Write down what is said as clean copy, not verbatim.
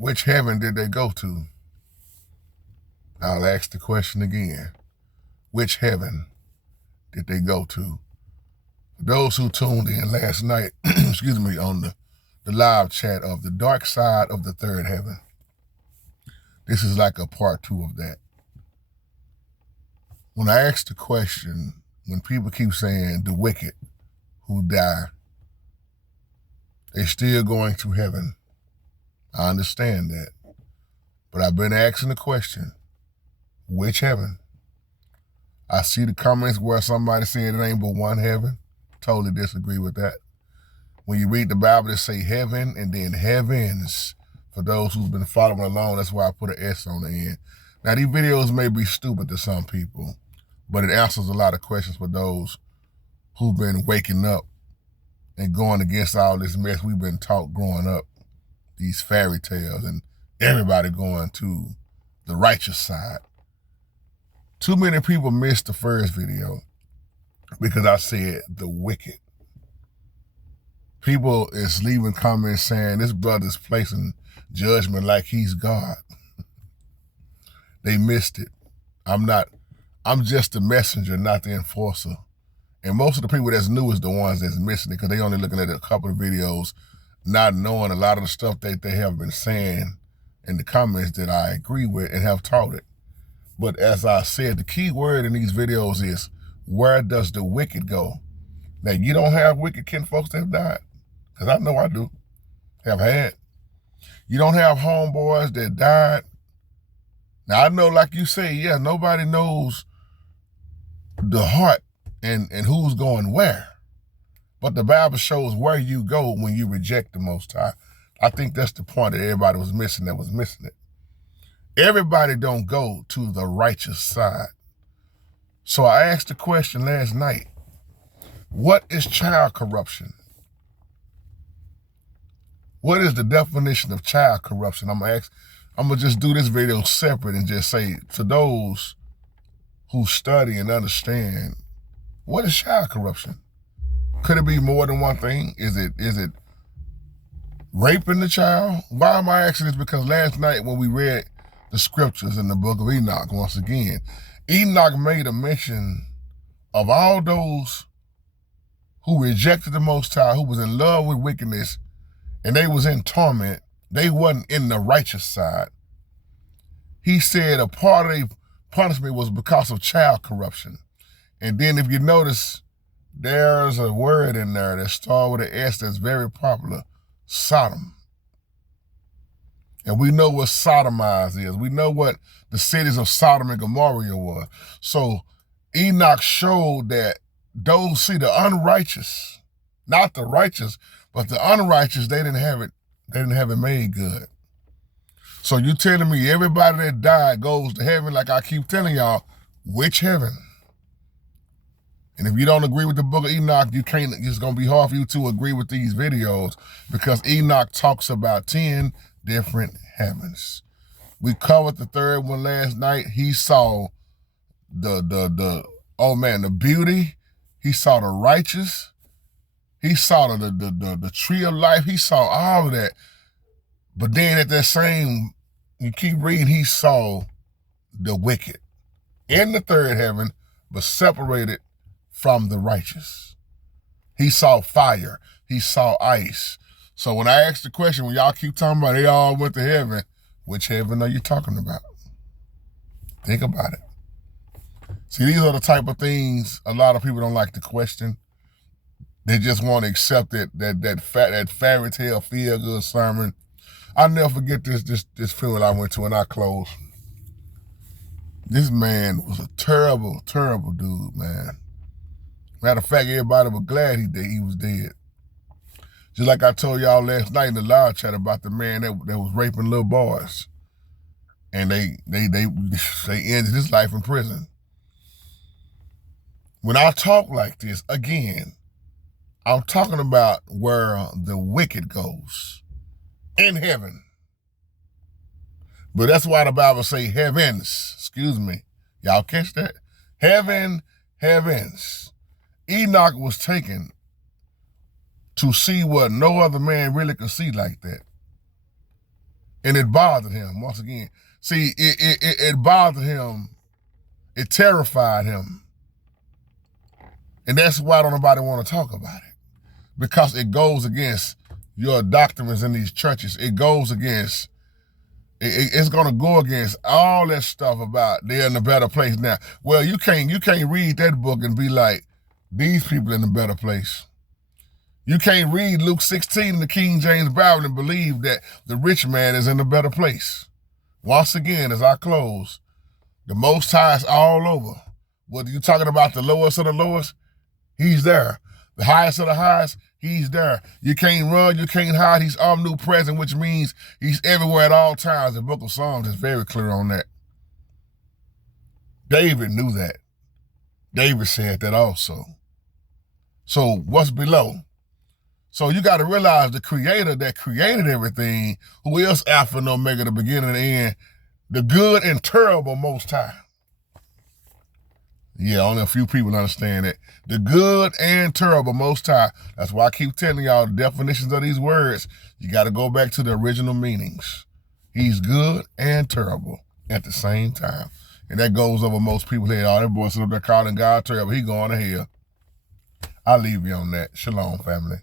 Which heaven did they go to? I'll ask the question again. Which heaven did they go to? For those who tuned in last night, excuse me, on the live chat of the dark side of the third heaven, this is like a part 2 of that. When I ask the question, when people keep saying the wicked who die, they still going to heaven. I understand that. But I've been asking the question, which heaven? I see the comments where somebody said it ain't but one heaven. Totally disagree with that. When you read the Bible, it say heaven and then heavens. For those who've been following along, that's why I put an S on the end. Now, these videos may be stupid to some people, but it answers a lot of questions for those who've been waking up and going against all this mess we've been taught growing up, these fairy tales, and everybody going to the righteous side. Too many people missed the first video because I said the wicked. People is leaving comments saying this brother's placing judgment like he's God. They missed it. I'm just the messenger, not the enforcer. And most of the people that's new is the ones that's missing it because they only looking at a couple of videos, not knowing a lot of the stuff that they have been saying in the comments that I agree with and have taught it. But as I said, the key word in these videos is, where does the wicked go? Now, you don't have wicked kin folks that have died, because I know I do, have had. You don't have homeboys that died. Now, I know, like you say, yeah, nobody knows the heart and who's going where. But the Bible shows where you go when you reject the Most High. I think that's the point that everybody was missing that was missing it. Everybody don't go to the righteous side. So I asked the question last night, what is child corruption? What is the definition of child corruption? I'm gonna just do this video separate and just say to those who study and understand, what is child corruption? Could it be more than one thing? Is it raping the child? Why am I asking this? Because last night when we read the scriptures in the book of Enoch, once again, Enoch made a mention of all those who rejected the Most High, who was in love with wickedness, and they was in torment. They wasn't in the righteous side. He said a part of their punishment was because of child corruption. And then if you notice, there's a word in there that starts with an S that's very popular, Sodom. And we know what sodomized is. We know what the cities of Sodom and Gomorrah were. So Enoch showed that those, see, the unrighteous, not the righteous, but the unrighteous, they didn't have it made good. So you telling me everybody that died goes to heaven, like I keep telling y'all, which heaven? And if you don't agree with the book of Enoch, it's going to be hard for you to agree with these videos because Enoch talks about 10 different heavens. We covered the third one last night. He saw the beauty. He saw the righteous. He saw the tree of life. He saw all of that. But then at that same, you keep reading, he saw the wicked in the third heaven, but separated from the righteous. He saw fire. He saw ice. So when I ask the question, when y'all keep talking about they all went to heaven, which heaven are you talking about? Think about it. See, these are the type of things a lot of people don't like to question. They just want to accept that fairy tale feel good sermon. I'll never forget this funeral I went to, and I close. This man was a terrible, terrible dude, man. Matter of fact, everybody was glad he was dead. Just like I told y'all last night in the live chat about the man that was raping little boys. And they ended his life in prison. When I talk like this, again, I'm talking about where the wicked goes. In heaven. But that's why the Bible say heavens. Excuse me. Y'all catch that? Heaven, heavens. Enoch was taken to see what no other man really could see like that. And it bothered him, once again. See, it bothered him. It terrified him. And that's why don't nobody want to talk about it. Because it goes against your doctrines in these churches. It goes against, it's going to go against all that stuff about they're in a better place now. Well, you can't read that book and be like, these people in a better place. You can't read Luke 16 in the King James Bible and believe that the rich man is in a better place. Once again, as I close, the Most High is all over. Whether you're talking about the lowest of the lowest, he's there. The highest of the highest, he's there. You can't run, you can't hide. He's omnipresent, which means he's everywhere at all times. The book of Psalms is very clear on that. David knew that. David said that also. So what's below? So you got to realize the creator that created everything, who is Alpha and Omega, the beginning and the end, the good and terrible Most High. Yeah, only a few people understand that. The good and terrible Most High. That's why I keep telling y'all the definitions of these words. You got to go back to the original meanings. He's good and terrible at the same time. And that goes over most people here. All them boys sitting up there calling God terrible. He going to hell. I'll leave you on that. Shalom, family.